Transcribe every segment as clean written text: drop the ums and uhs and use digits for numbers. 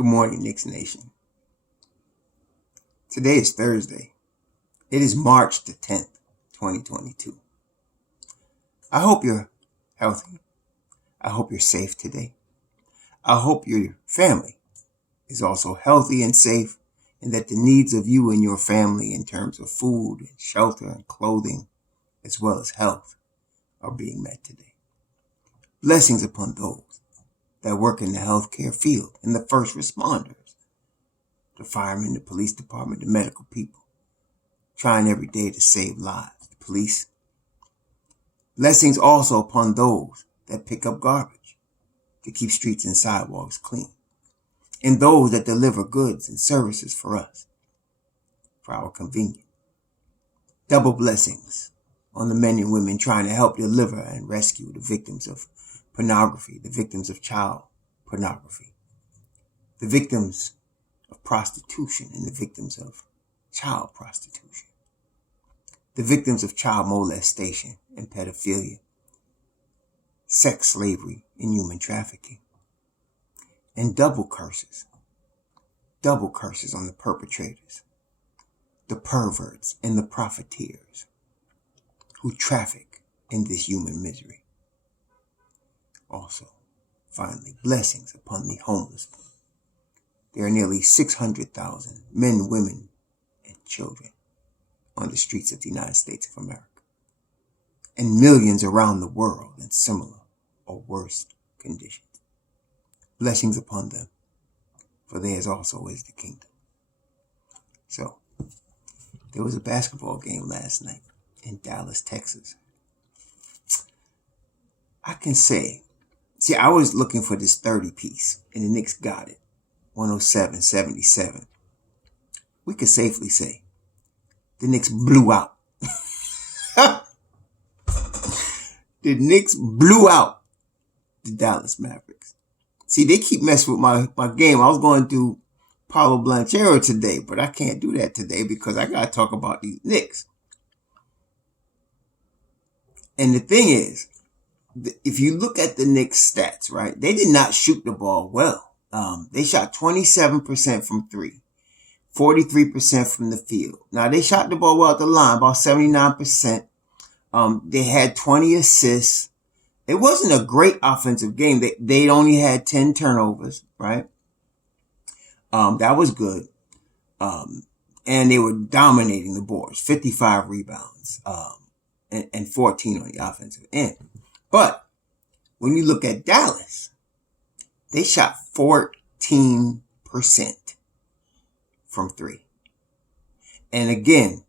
Good morning, Knicks Nation. Today is Thursday. It is March the 10th, 2022. I hope you're healthy. I hope you're safe today. I hope your family is also healthy and safe, and that the needs of you and your family in terms of food and shelter and clothing, as well as health, are being met today. Blessings upon those that work in the healthcare field and the first responders, the firemen, the police department, the medical people, trying every day to save lives, the police. Blessings also upon those that pick up garbage to keep streets and sidewalks clean, and those that deliver goods and services for us, for our convenience. Double blessings on the men and women trying to help deliver and rescue the victims of pornography, the victims of child pornography, the victims of prostitution and the victims of child prostitution, the victims of child molestation and pedophilia, sex slavery and human trafficking, and double curses on the perpetrators, the perverts and the profiteers who traffic in this human misery. Also, finally, blessings upon the homeless. There are nearly 600,000 men, women, and children on the streets of the United States of America, and millions around the world in similar or worse conditions. Blessings upon them, for theirs also is the kingdom. So, there was a basketball game last night in Dallas, Texas. I can say, I was looking for this 30 piece, and the Knicks got it, 107-77. We could safely say the Knicks blew out. The Knicks blew out the Dallas Mavericks. See, they keep messing with my game. I was going to do Paulo Blanchero today, but I can't do that today because I got to talk about these Knicks. And the thing is, if you look at the Knicks stats, right, they did not shoot the ball well. They shot 27% from three, 43% from the field. Now, they shot the ball well at the line, about 79%. They had 20 assists. It wasn't a great offensive game. They only had 10 turnovers, right? That was good. And they were dominating the boards, 55 rebounds, and 14 on the offensive end. But when you look at Dallas, they shot 14% from three. And again,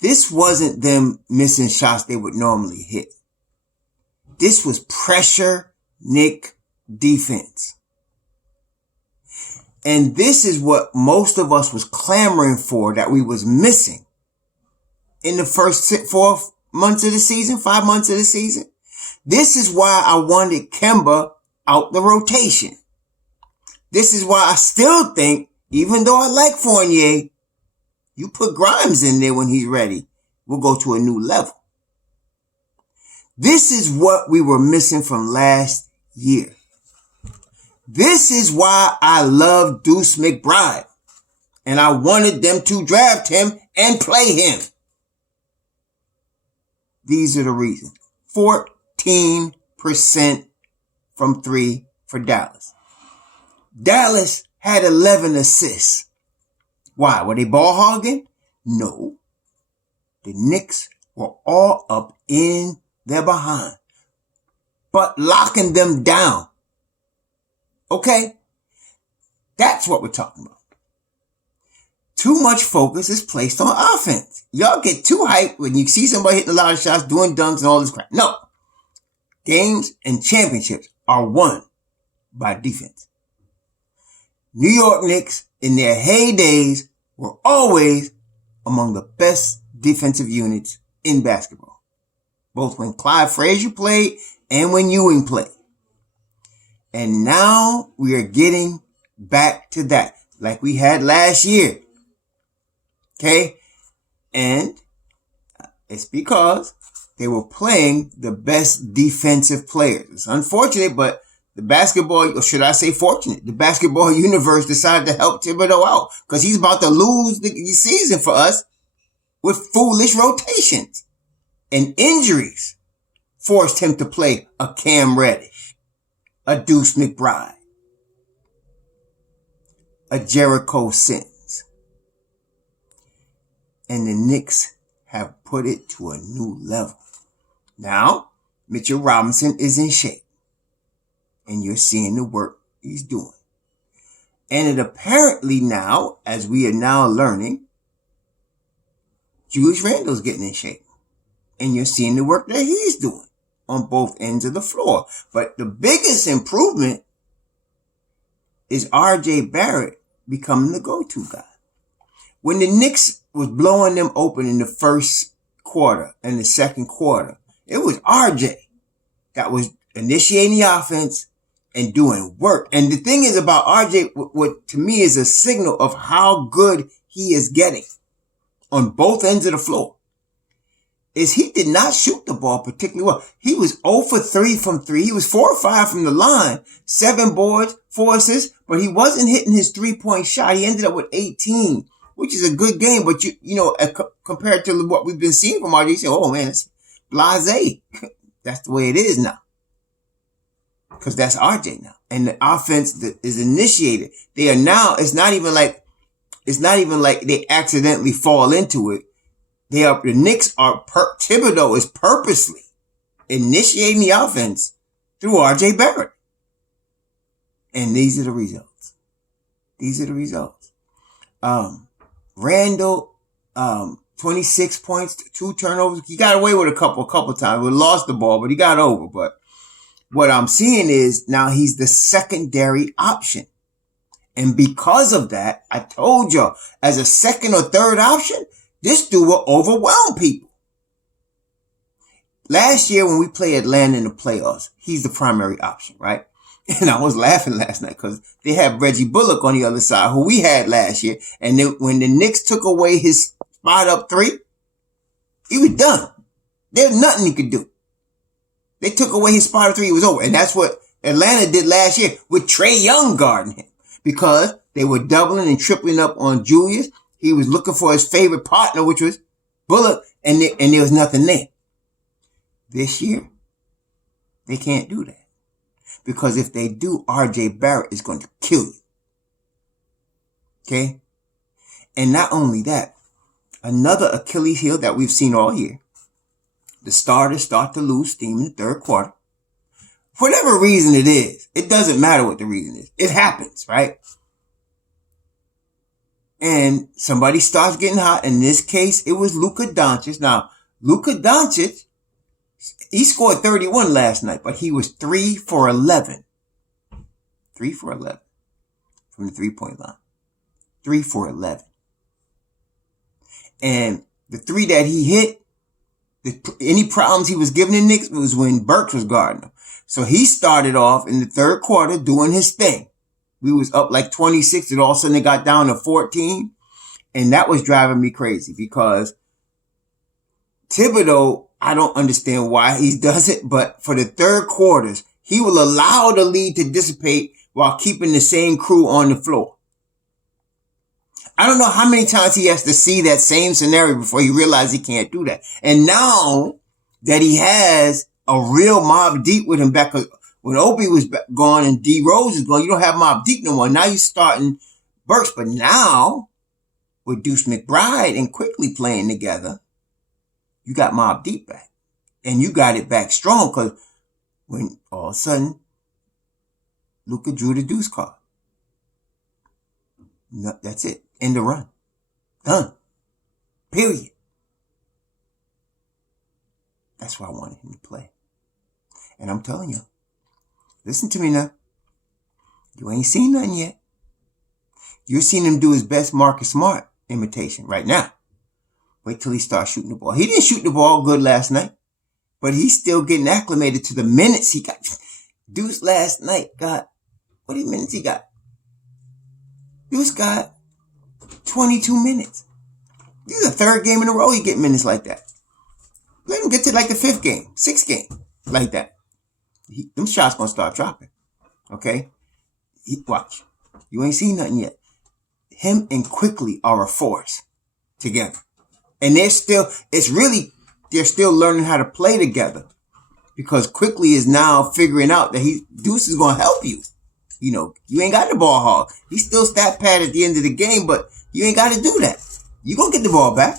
this wasn't them missing shots they would normally hit. This was pressure Knick defense. And this is what most of us was clamoring for that we was missing in the first 4 months of the season, 5 months of the season. This is why I wanted Kemba out the rotation. This is why I still think, even though I like Fournier, you put Grimes in there when he's ready, we'll go to a new level. This is what we were missing from last year. This is why I love Deuce McBride, and I wanted them to draft him and play him. These are the reasons. 14% from three for Dallas. Dallas had 11 assists. Why? Were they ball hogging? No. The Knicks were all up in their behind, but locking them down. Okay? That's what we're talking about. Too much focus is placed on offense. Y'all get too hyped when you see somebody hitting a lot of shots, doing dunks and all this crap. No. Games and championships are won by defense. New York Knicks, in their heydays, were always among the best defensive units in basketball, both when Clyde Frazier played and when Ewing played. And now we are getting back to that, like we had last year. Okay? And it's because they were playing the best defensive players. It's unfortunate, but the basketball, or should I say fortunate, the basketball universe decided to help Thibodeau out because he's about to lose the season for us with foolish rotations. And injuries forced him to play a Cam Reddish, a Deuce McBride, a Jericho Sims. And the Knicks have put it to a new level. Now, Mitchell Robinson is in shape. And you're seeing the work he's doing. And it apparently now, as we are now learning, Julius Randle's getting in shape. And you're seeing the work that he's doing on both ends of the floor. But the biggest improvement is RJ Barrett becoming the go-to guy. When the Knicks was blowing them open in the first quarter and the second quarter, it was RJ that was initiating the offense and doing work. And the thing is about RJ, what to me is a signal of how good he is getting on both ends of the floor, is he did not shoot the ball particularly well. He was 0 for 3 from 3. He was 4 or 5 from the line, 7 boards, 4 assists, but he wasn't hitting his 3-point shot. He ended up with 18, which is a good game. But you know, compared to what we've been seeing from RJ, you say, oh man, it's blasé. That's the way it is now. Because that's RJ now. And the offense that is initiated, they are now, it's not even like they accidentally fall into it. The Knicks are, Thibodeau is purposely initiating the offense through RJ Barrett. And these are the results. Randle, 26 points, 2 turnovers. He got away with a couple times. We lost the ball, but he got over. But what I'm seeing is now he's the secondary option. And because of that, I told y'all, as a second or third option, this dude will overwhelm people. Last year when we played Atlanta in the playoffs, he's the primary option, right? And I was laughing last night because they had Reggie Bullock on the other side, who we had last year. And then when the Knicks took away his spot up 3, he was done. There's nothing he could do. They took away his spot up 3, it was over. And that's what Atlanta did last year with Trae Young guarding him, because they were doubling and tripling up on Julius. He was looking for his favorite partner, which was Bullock, and there was nothing there. This year, they can't do that. Because if they do, RJ Barrett is going to kill you. Okay? And not only that, another Achilles heel that we've seen all year. The starters start to lose steam in the third quarter. For whatever reason it is, it doesn't matter what the reason is. It happens, right? And somebody starts getting hot. In this case, it was Luka Doncic. Now, Luka Doncic, he scored 31 last night, but he was 3 for 11. 3 for 11 from the 3-point line. 3 for 11. And the 3 that he hit, any problems he was giving the Knicks was when Burks was guarding him. So he started off in the third quarter doing his thing. We was up like 26 and all of a sudden it got down to 14. And that was driving me crazy because Thibodeau, I don't understand why he does it, but for the third quarters, he will allow the lead to dissipate while keeping the same crew on the floor. I don't know how many times he has to see that same scenario before he realizes he can't do that. And now that he has a real Mobb Deep with him back, when Obi was gone and D Rose is gone, you don't have Mobb Deep no more. Now you're starting Burks. But now, with Deuce McBride and Quickly playing together, you got Mobb Deep back. And you got it back strong because when all of a sudden, Luka drew the Deuce card. No, that's it. End the run. Done. Period. That's why I wanted him to play. And I'm telling you, listen to me now. You ain't seen nothing yet. You're seeing him do his best Marcus Smart imitation right now. Wait till he starts shooting the ball. He didn't shoot the ball good last night, but he's still getting acclimated to the minutes he got. Deuce last night got, what minutes he got? Deuce got 22 minutes. This is the third game in a row he get minutes like that. Let him get to like the 5th game, 6th game, like that. Them shots gonna start dropping. Okay? Watch. You ain't seen nothing yet. Him and Quickly are a force together. And they're still learning how to play together. Because Quickly is now figuring out that Deuce is going to help you. You ain't got the ball hog. He's still stat pad at the end of the game, but you ain't got to do that. You going to get the ball back.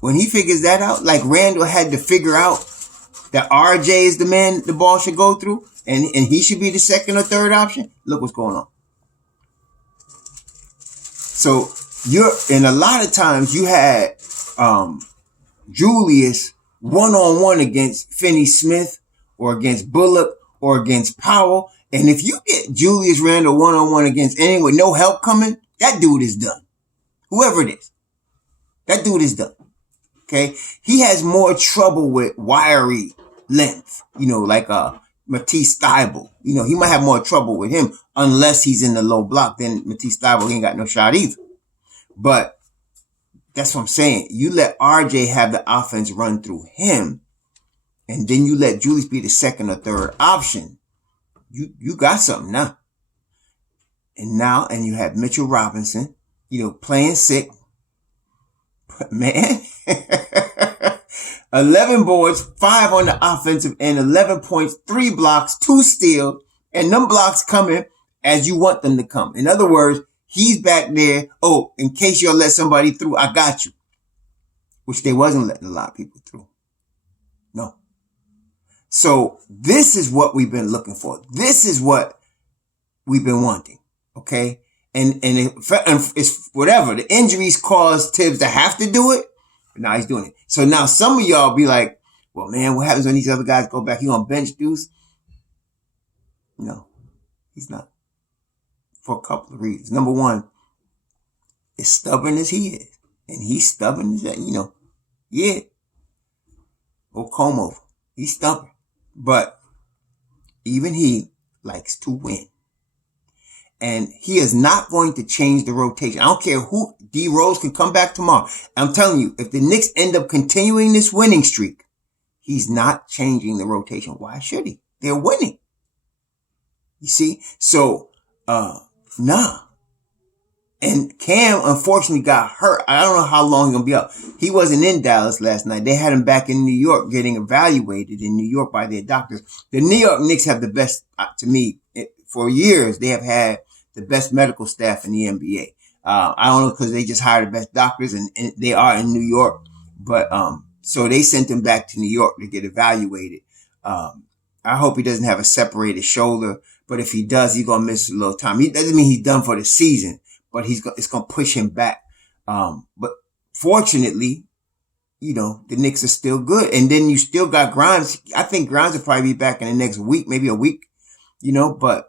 When he figures that out, like Randall had to figure out that RJ is the man the ball should go through, and he should be the second or third option, look what's going on. So and a lot of times you had Julius one-on-one against Finney Smith or against Bullock or against Powell. And if you get Julius Randle one-on-one against anyone with no help coming, that dude is done. Whoever it is, that dude is done. Okay? He has more trouble with wiry length, like Matisse Thybulle. He might have more trouble with him unless he's in the low block. Then Matisse Thybulle ain't got no shot either. But that's what I'm saying. You let RJ have the offense run through him, and then you let Julius be the second or third option. You got something now. And you have Mitchell Robinson, playing sick. But man, 11 boards, 5 on the offensive end, 11 points, 3 blocks, 2 steals, and them blocks coming as you want them to come. In other words, he's back there. Oh, in case you'll let somebody through, I got you. Which they wasn't letting a lot of people through. No. So this is what we've been looking for. This is what we've been wanting. Okay. And it's whatever. The injuries caused Tibbs to have to do it. But now he's doing it. So now some of y'all be like, well, man, what happens when these other guys go back? He on bench Deuce? No, he's not. For a couple of reasons. Number one, as stubborn as he is, and he's stubborn as that, yeah. Or comb over. He's stubborn. But even he likes to win. And he is not going to change the rotation. I don't care who, D Rose can come back tomorrow. I'm telling you, if the Knicks end up continuing this winning streak, he's not changing the rotation. Why should he? They're winning. You see? So, nah. And Cam, unfortunately, got hurt. I don't know how long he's going to be out. He wasn't in Dallas last night. They had him back in New York getting evaluated in New York by their doctors. The New York Knicks have the best, to me, for years, they have had the best medical staff in the NBA. I don't know because they just hired the best doctors and they are in New York. But, so they sent him back to New York to get evaluated. I hope he doesn't have a separated shoulder. But if he does, he's going to miss a little time. He doesn't mean he's done for the season, but it's going to push him back. But fortunately, the Knicks are still good. And then you still got Grimes. I think Grimes will probably be back in the next week, maybe a week, but,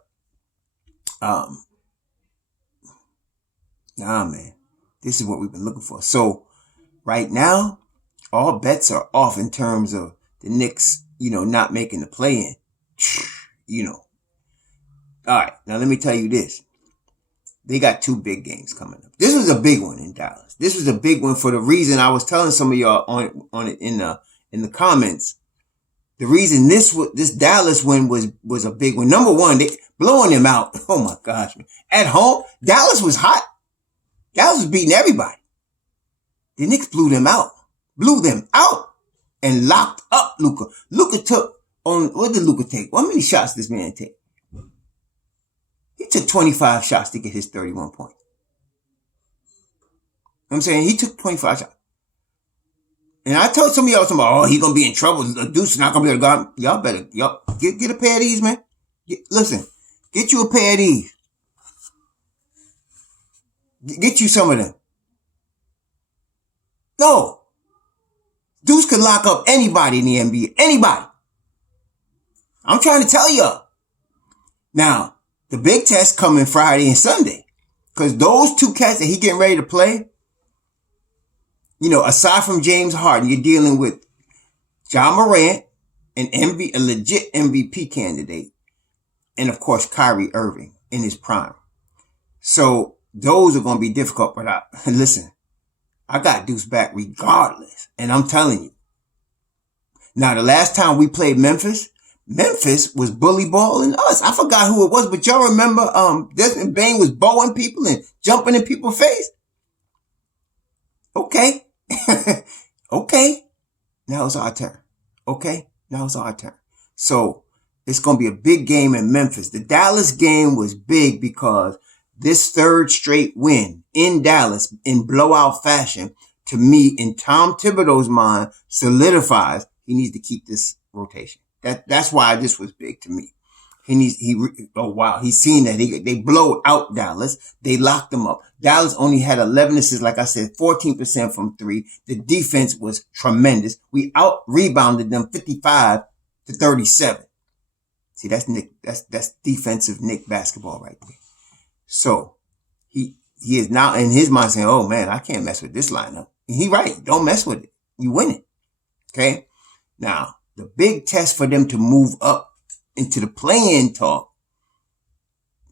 nah, man, this is what we've been looking for. So right now, all bets are off in terms of the Knicks, not making the play-in, All right, now let me tell you this. They got 2 big games coming up. This was a big one in Dallas. This was a big one for the reason I was telling some of y'all on it in the comments. The reason this Dallas win was a big one. Number one, they blowing them out. Oh my gosh, man. At home, Dallas was hot. Dallas was beating everybody. The Knicks blew them out and locked up Luka. Luka took what did Luka take? How many shots did this man take? He took 25 shots to get his 31 points. I'm saying he took 25 shots. And I told some of y'all, oh, he's going to be in trouble. Deuce is not going to be able to go. Y'all better, get a pair of these, man. Listen, get you a pair of these. Get you some of them. No. Deuce could lock up anybody in the NBA. Anybody. I'm trying to tell y'all. Now, the big test coming Friday and Sunday. Because those 2 cats that he getting ready to play, aside from James Harden, you're dealing with John Morant, a legit MVP candidate, and of course Kyrie Irving in his prime. So those are going to be difficult. But listen, I got Deuce back regardless, and I'm telling you. Now, the last time we played Memphis Memphis was bully balling us. I forgot who it was, but y'all remember Desmond Bain was bowing people and jumping in people's face? Okay. Okay. Now it's our turn. Okay. Now it's our turn. So it's going to be a big game in Memphis. The Dallas game was big because this third straight win in Dallas in blowout fashion, to me, in Tom Thibodeau's mind, solidifies he needs to keep this rotation. That's why this was big to me. He's seen that they blow out Dallas. They locked them up. Dallas only had 11 assists, like I said, 14% from three. The defense was tremendous. We out rebounded them 55-37. See, that's Nick. That's defensive Nick basketball right there. So he is now in his mind saying, "Oh man, I can't mess with this lineup." And he right. Don't mess with it. You win it. Okay. Now the big test for them to move up into the play-in talk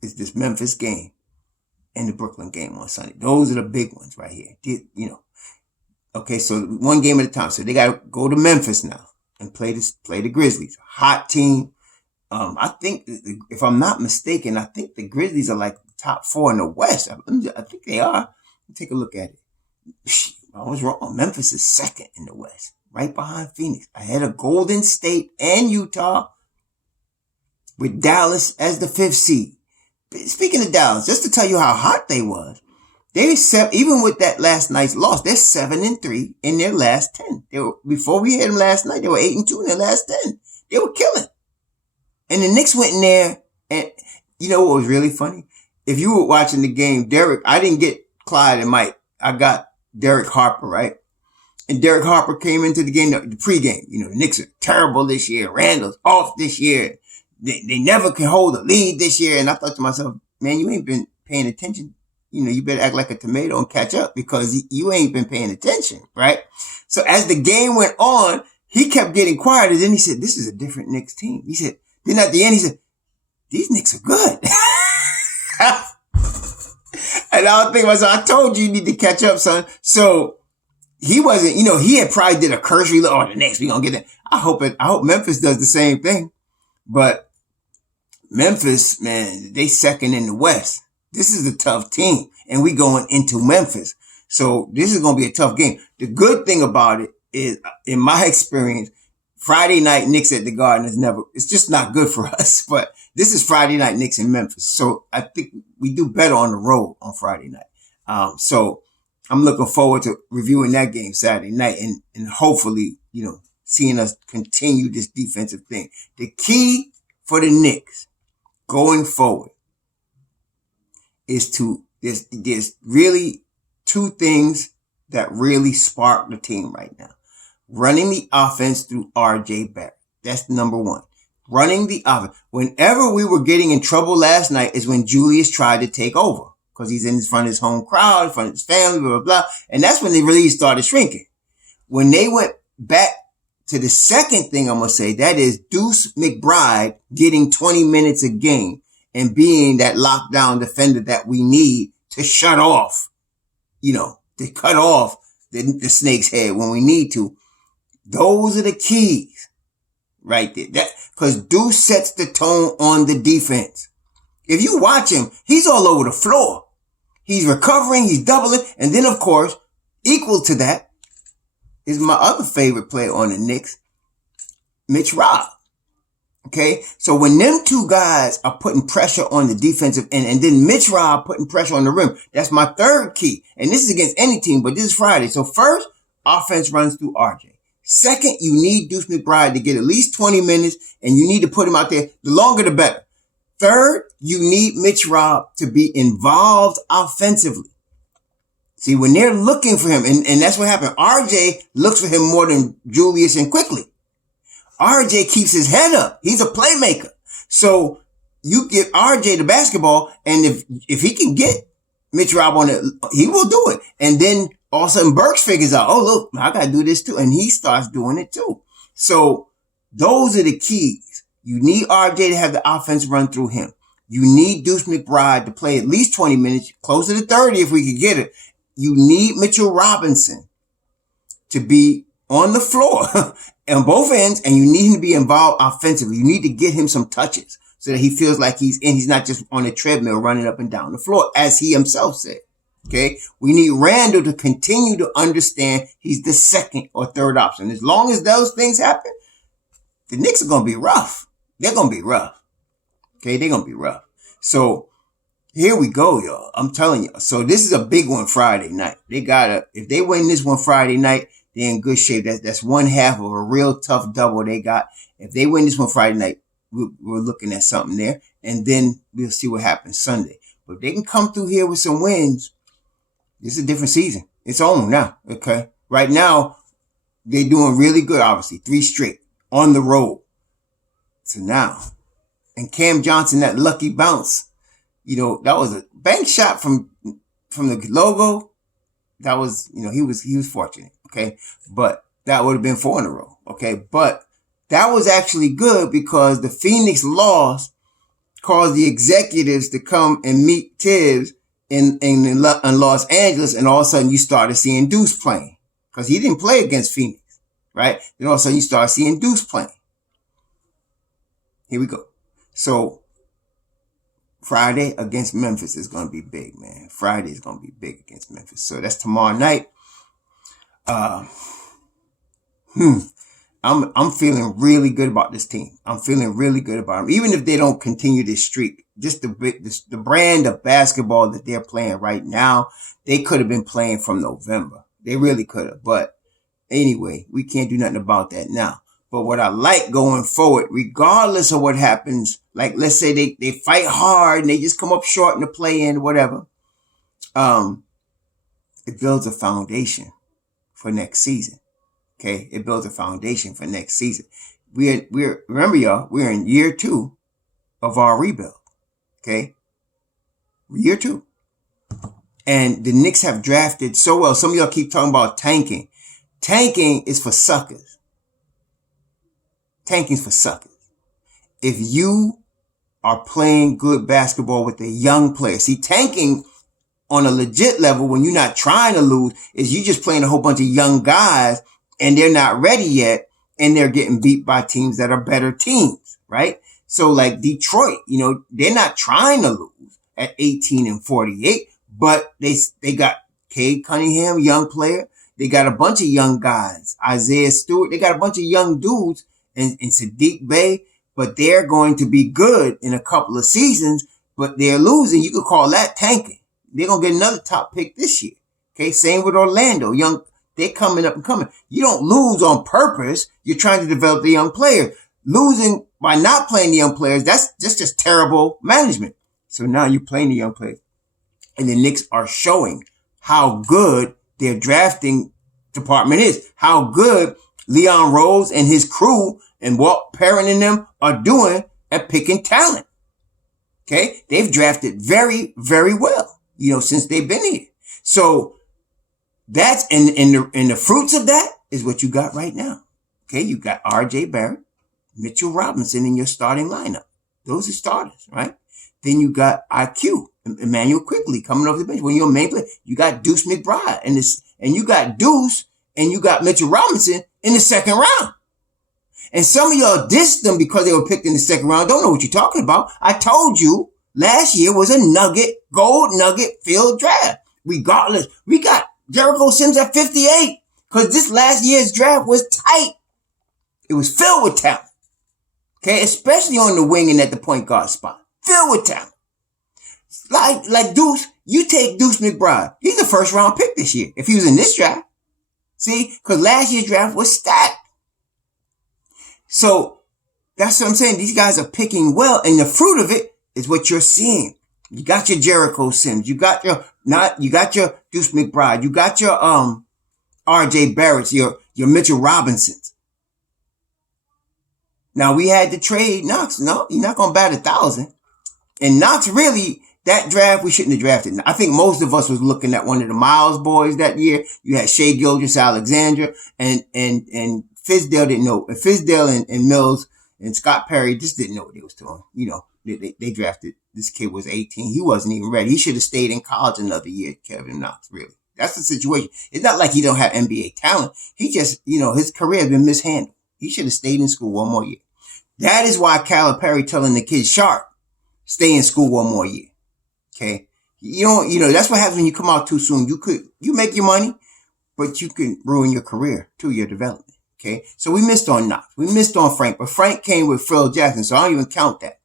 is this Memphis game and the Brooklyn game on Sunday. Those are the big ones right here. Okay, so one game at a time. So they got to go to Memphis now and play the Grizzlies. Hot team. I think, if I'm not mistaken, I think the Grizzlies are like top 4 in the West. I think they are. Let me take a look at it. I was wrong. Memphis is second in the West, right behind Phoenix, ahead of Golden State and Utah, with Dallas as the 5th seed. Speaking of Dallas, just to tell you how hot they was, even with that last night's loss, they're 7-3 in their last 10. Before we had them last night, they were 8-2 in their last 10. They were killing. And the Knicks went in there, and you know what was really funny? If you were watching the game, I didn't get Clyde and Mike. I got Derek Harper, right? And Derek Harper came into the game, the pregame. The Knicks are terrible this year. Randall's off this year. They never can hold a lead this year. And I thought to myself, man, you ain't been paying attention. You better act like a tomato and catch up, because you ain't been paying attention, right? So as the game went on, he kept getting quieter. Then he said, this is a different Knicks team. He said, then at the end, he said, these Knicks are good. And I was thinking to myself, I told you need to catch up, son. So he wasn't, he had probably did a cursory look, the Knicks, we gonna get that. I hope Memphis does the same thing. But Memphis, man, they second in the West. This is a tough team, and we going into Memphis. So this is going to be a tough game. The good thing about it is, in my experience, Friday night Knicks at the Garden it's just not good for us. But this is Friday night Knicks in Memphis. So I think we do better on the road on Friday night. So I'm looking forward to reviewing that game Saturday night and hopefully, seeing us continue this defensive thing. The key for the Knicks going forward is there's really two things that really spark the team right now. Running the offense through RJ Barrett. That's number one. Running the offense. Whenever we were getting in trouble last night is when Julius tried to take over, because he's in front of his home crowd, in front of his family, blah, blah, blah. And that's when they really started shrinking. When they went back to the second thing I'm going to say, that is Deuce McBride getting 20 minutes a game and being that lockdown defender that we need to shut off, to cut off the snake's head when we need to. Those are the keys right there. Because Deuce sets the tone on the defense. If you watch him, he's all over the floor. He's recovering, he's doubling, and then of course, equal to that is my other favorite player on the Knicks, Mitch Robb. Okay, so when them two guys are putting pressure on the defensive end, and then Mitch Robb putting pressure on the rim, that's my third key. And this is against any team, but this is Friday. So first, offense runs through RJ. Second, you need Deuce McBride to get at least 20 minutes, and you need to put him out there. The longer, the better. Third, you need Mitch Robb to be involved offensively. See, when they're looking for him, and that's what happened. RJ looks for him more than Julius and Quickly. RJ keeps his head up. He's a playmaker. So you give RJ the basketball, and if he can get Mitch Robb on it, he will do it. And then all of a sudden Burks figures out, oh, look, I got to do this too. And he starts doing it too. So those are the keys. You need RJ to have the offense run through him. You need Deuce McBride to play at least 20 minutes, closer to 30 if we could get it. You need Mitchell Robinson to be on the floor on both ends, and you need him to be involved offensively. You need to get him some touches so that he feels like he's not just on a treadmill running up and down the floor, as he himself said. Okay. We need Randall to continue to understand he's the second or third option. As long as those things happen, the Knicks are going to be rough. They're going to be rough. Okay. They're going to be rough. So here we go, y'all. I'm telling you. So this is a big one Friday night. If they win this one Friday night, they're in good shape. That's one half of a real tough double they got. If they win this one Friday night, we're looking at something there. And then we'll see what happens Sunday. But if they can come through here with some wins, this is a different season. It's on now. Okay. Right now, they're doing really good, obviously. 3 straight on the road. So now, and Cam Johnson, that lucky bounce, that was a bank shot from the logo. That was, he was fortunate. Okay. But that would have been 4 in a row. Okay. But that was actually good because the Phoenix loss caused the executives to come and meet Tibbs in Los Angeles, and all of a sudden you started seeing Deuce playing because he didn't play against Phoenix, right? Then all of a sudden you start seeing Deuce playing. Here we go. So Friday against Memphis is going to be big, man. Friday is going to be big against Memphis. So that's tomorrow night. I'm feeling really good about this team. I'm feeling really good about them. Even if they don't continue this streak, just the brand of basketball that they're playing right now, they could have been playing from November. They really could have. But anyway, we can't do nothing about that now. But what I like going forward, regardless of what happens, like let's say they fight hard and they just come up short in the play-in, whatever, it builds a foundation for next season. Okay, it builds a foundation for next season. Remember y'all, we're in year 2 of our rebuild. Okay, year 2, and the Knicks have drafted so well. Some of y'all keep talking about tanking. Tanking is for suckers. Tanking's for suckers. If you are playing good basketball with a young player, see, tanking on a legit level when you're not trying to lose is you just playing a whole bunch of young guys and they're not ready yet, and they're getting beat by teams that are better teams, right? So like Detroit, they're not trying to lose at 18-48, but they got Cade Cunningham, young player. They got a bunch of young guys, Isaiah Stewart. They got a bunch of young dudes and Sadiq Bey, but they're going to be good in a couple of seasons, but they're losing. You could call that tanking. They're going to get another top pick this year. Okay. Same with Orlando. They're coming up and coming. You don't lose on purpose. You're trying to develop the young player. Losing by not playing the young players, that's just terrible management. So now you're playing the young players. And the Knicks are showing how good their drafting department is, how good Leon Rose and his crew and Walt Perrin and them are doing at picking talent. Okay. They've drafted very, very well, since they've been here. So that's, and the fruits of that is what you got right now. Okay. You got RJ Barrett, Mitchell Robinson in your starting lineup. Those are starters, right? Then you got IQ, Emmanuel Quigley coming off the bench. When you're a main player, you got Deuce McBride and you got Deuce and you got Mitchell Robinson in the second round. And some of y'all dissed them because they were picked in the second round. Don't know what you're talking about. I told you last year was a gold nugget filled draft. Regardless, we got Jericho Sims at 58 because this last year's draft was tight. It was filled with talent. Okay, especially on the wing and at the point guard spot. Filled with talent. Like Deuce, you take Deuce McBride. He's a first round pick this year if he was in this draft. See, because last year's draft was stacked. So that's what I'm saying. These guys are picking well, and the fruit of it is what you're seeing. You got your Jericho Sims. You got your Deuce McBride. You got your RJ Barretts, your Mitchell Robinsons. Now we had to trade Knox. No, you're not gonna bat 1,000. And Knox, really, that draft we shouldn't have drafted. I think most of us was looking at one of the Miles boys that year. You had Shea Gilgeous-Alexander and Fizdale didn't know. Fizdale and Mills and Scott Perry just didn't know what they was doing. They drafted, this kid was 18. He wasn't even ready. He should have stayed in college another year, Kevin Knox, really. That's the situation. It's not like he don't have NBA talent. He just, his career has been mishandled. He should have stayed in school one more year. That is why Calipari telling the kid Sharp, stay in school one more year. Okay. That's what happens when you come out too soon. You make your money, but you can ruin your career too, your development. Okay. So we missed on Knox. We missed on Frank, but Frank came with Phil Jackson. So I don't even count that.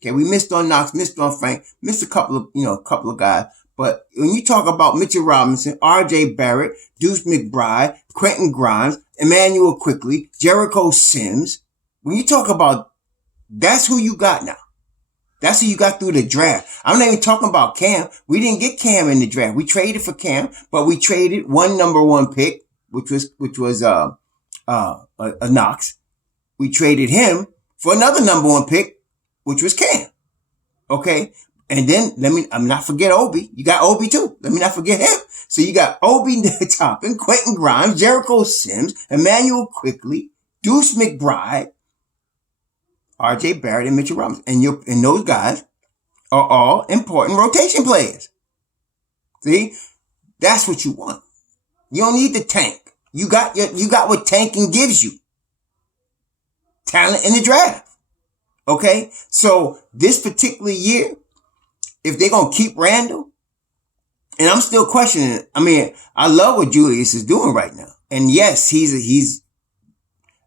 Okay. We missed on Knox, missed on Frank, missed a couple of guys. But when you talk about Mitchell Robinson, R.J. Barrett, Deuce McBride, Quentin Grimes, Emmanuel Quickley, Jericho Sims, when you talk about, that's who you got now. That's who you got through the draft. I'm not even talking about Cam. We didn't get Cam in the draft. We traded for Cam, but we traded one number one pick, which was a Knox. We traded him for another number one pick, which was Cam. Okay. And then I'm not forget Obi. You got Obi too. Let me not forget him. So you got Obi Toppin, Quentin Grimes, Jericho Sims, Emmanuel Quickley, Deuce McBride, R.J. Barrett, and Mitchell Robinson. And those guys are all important rotation players. See? That's what you want. You don't need the tank. You got what tanking gives you. Talent in the draft. Okay? So this particular year, if they're going to keep Randall, and I'm still questioning it. I mean, I love what Julius is doing right now. And yes, he's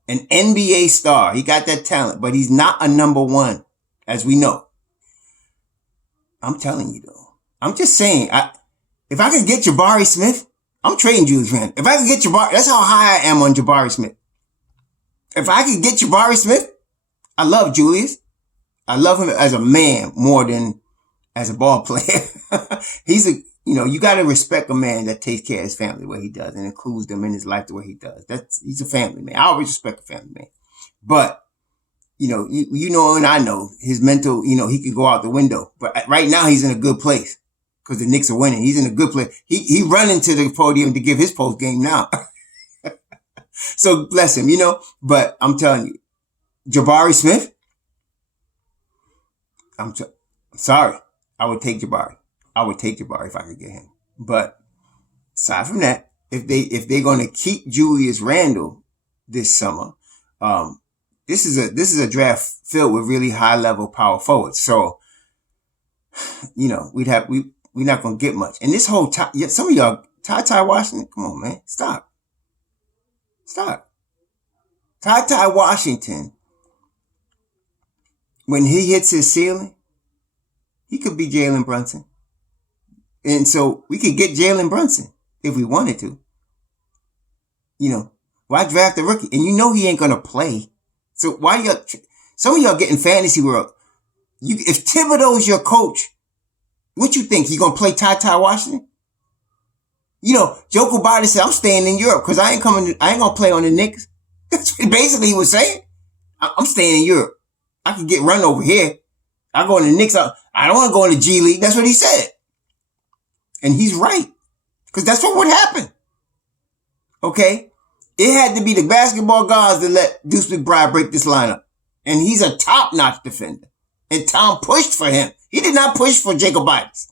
an NBA star. He got that talent, but he's not a number one, as we know. I'm telling you though. I'm just saying, if I could get Jabari Smith, I'm trading Julius Randle. If I could get Jabari, that's how high I am on Jabari Smith. If I could get Jabari Smith, I love Julius. I love him as a man more than as a ball player. You got to respect a man that takes care of his family the way he does and includes them in his life the way he does. He's a family man. I always respect a family man. But, and I know his mental, he could go out the window. But right now he's in a good place because the Knicks are winning. He's in a good place. He running to the podium to give his post game now. So bless him, but I'm telling you, Jabari Smith, I'm sorry. I would take Jabari. I would take Jabari if I could get him. But aside from that, if they're going to keep Julius Randle this summer, this is a draft filled with really high level power forwards. So, we're not going to get much. And this whole some of y'all, Ty Washington, come on, man, stop. Ty Washington, when he hits his ceiling, he could be Jalen Brunson. And so we could get Jalen Brunson if we wanted to. Why draft a rookie? And he ain't going to play. So why some of y'all getting fantasy world. If Thibodeau's your coach, what you think? He going to play Ty Washington? Joe Kubata said, I'm staying in Europe because I ain't going to play on the Knicks. That's what basically he was saying. I'm staying in Europe. I can get run over here. I go in the Knicks. I don't want to go in the G League. That's what he said. And he's right. Because that's what would happen. Okay? It had to be the basketball gods that let Deuce McBride break this lineup. And he's a top-notch defender. And Tom pushed for him. He did not push for Jacobitis.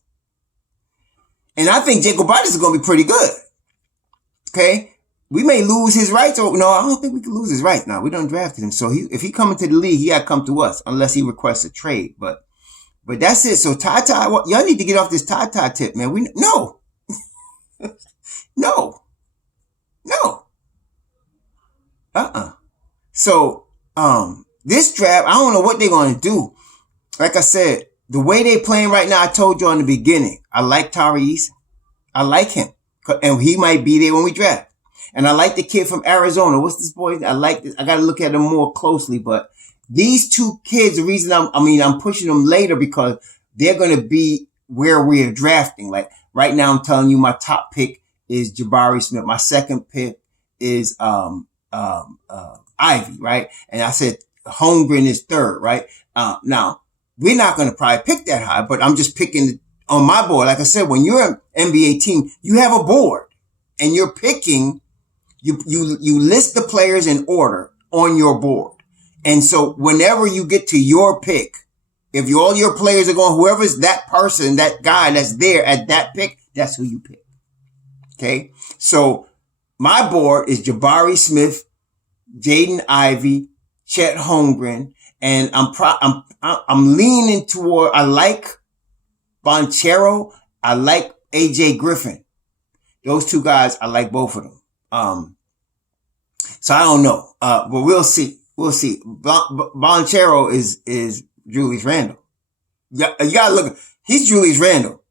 And I think Jacobitis is going to be pretty good. Okay? We may lose his rights. No, I don't think we can lose his rights. No, we don't drafted him. So if he come into the league, he got to come to us unless he requests a trade. But that's it. So Ty, y'all need to get off this Ty tip, man. No. So, this draft, I don't know what they're going to do. Like I said, the way they playing right now, I told you in the beginning, I like Tyrese. I like him. And he might be there when we draft. And I like the kid from Arizona. What's this boy? I like this. I got to look at him more closely, but these two kids, the reason I'm pushing them later because they're going to be where we're drafting. Like right now, I'm telling you my top pick is Jabari Smith. My second pick is, Ivy, right? And I said Holmgren is third, right? Now we're not going to probably pick that high, but I'm just picking on my board. Like I said, when you're an NBA team, you have a board and you're picking, you list the players in order on your board. And so whenever you get to your pick, if all your players are going, whoever's that person, that guy that's there at that pick, that's who you pick. Okay. So my board is Jabari Smith, Jaden Ivey, Chet Holmgren, and I'm leaning toward. I like Bonchero. I like AJ Griffin. Those two guys, I like both of them. So I don't know, but we'll see. We'll see. Bonchero is Julius Randle. Yeah, you gotta look. He's Julius Randle,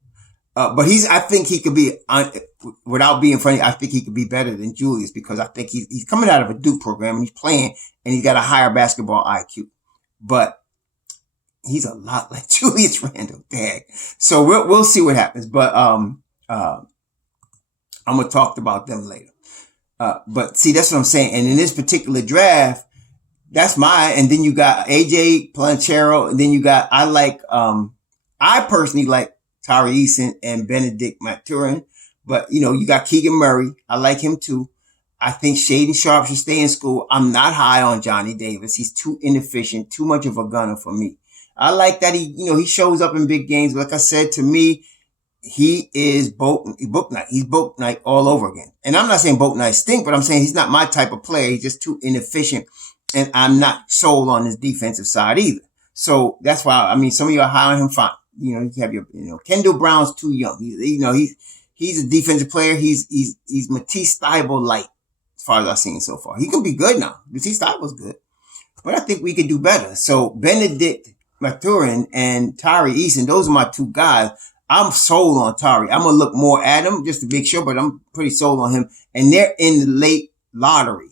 but I think he could be without being funny. I think he could be better than Julius because I think he's coming out of a Duke program and he's playing and he's got a higher basketball IQ. But he's a lot like Julius Randle. Dang. So we'll see what happens. But I'm gonna talk about them later. But see, that's what I'm saying. And in this particular draft, that's and then you got AJ Planchero, and then you got, I personally like Tari Eason and Benedict Mathurin, but you got Keegan Murray. I like him too. I think Shaden Sharp should stay in school. I'm not high on Johnny Davis. He's too inefficient, too much of a gunner for me. I like that he shows up in big games. But like I said, to me, he is boat night. He's boat night all over again. And I'm not saying boat night stink, but I'm saying he's not my type of player. He's just too inefficient. And I'm not sold on his defensive side either. So that's why, some of you are high on him, fine. You have your, Kendall Brown's too young. He's a defensive player. He's Matisse Thybulle light as far as I've seen so far. He can be good now. Matisse Thybulle's good. But I think we could do better. So Benedict Mathurin and Tari Eason, those are my two guys. I'm sold on Tari. I'm going to look more at him just to make sure, but I'm pretty sold on him. And they're in the late lottery.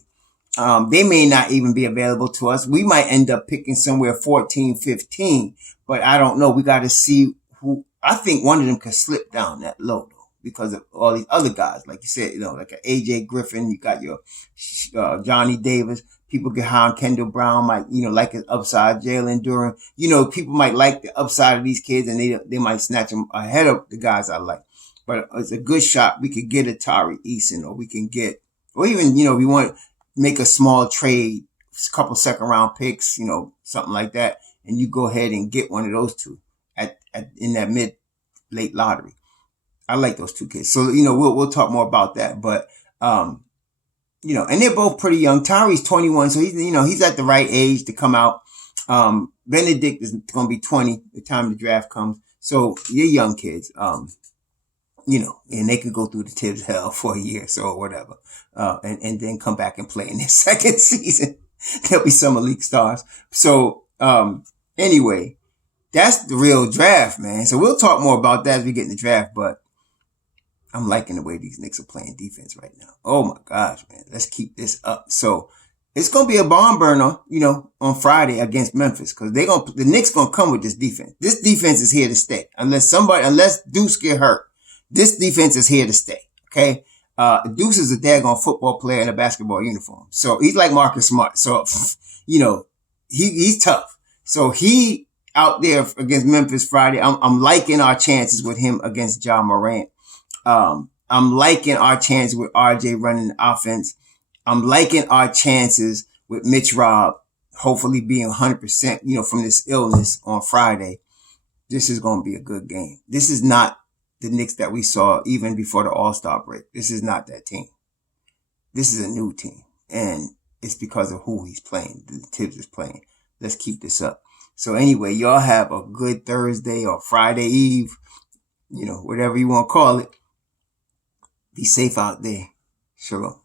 They may not even be available to us. We might end up picking somewhere 14, 15, but I don't know. We got to see who. I think one of them could slip down that low though, because of all these other guys. Like you said, like an AJ Griffin, you got your Johnny Davis. People get high on Kendall Brown, might, like his upside, Jalen Duren. People might like the upside of these kids and they might snatch them ahead of the guys I like. But it's a good shot. We could get a Tari Eason, or we can get, or even, we want to make a small trade, a couple second round picks, something like that. And you go ahead and get one of those two in that late lottery. I like those two kids. So, we'll talk more about that. But, and they're both pretty young. Tari's 21, so he's at the right age to come out. Benedict is going to be 20 the time the draft comes. So you're young kids, and they could go through the Tibbs hell for a year, so or whatever, and then come back and play in their second season. They'll be summer league stars. So, anyway, that's the real draft, man. So we'll talk more about that as we get in the draft, but I'm liking the way these Knicks are playing defense right now. Oh my gosh, man. Let's keep this up. So it's going to be a barn burner, on Friday against Memphis, because the Knicks going to come with this defense. This defense is here to stay. Unless Deuce get hurt, this defense is here to stay. Okay. Deuce is a daggone football player in a basketball uniform. So he's like Marcus Smart. So, he's tough. So he out there against Memphis Friday. I'm liking our chances with him against Ja Morant. I'm liking our chances with RJ running the offense. I'm liking our chances with Mitch Robb, hopefully being 100%, from this illness on Friday. This is going to be a good game. This is not the Knicks that we saw even before the All-Star break. This is not that team. This is a new team, and it's because of who he's playing. The Tibbs is playing. Let's keep this up. So anyway, y'all have a good Thursday or Friday Eve, whatever you want to call it. Be safe out there. Shalom.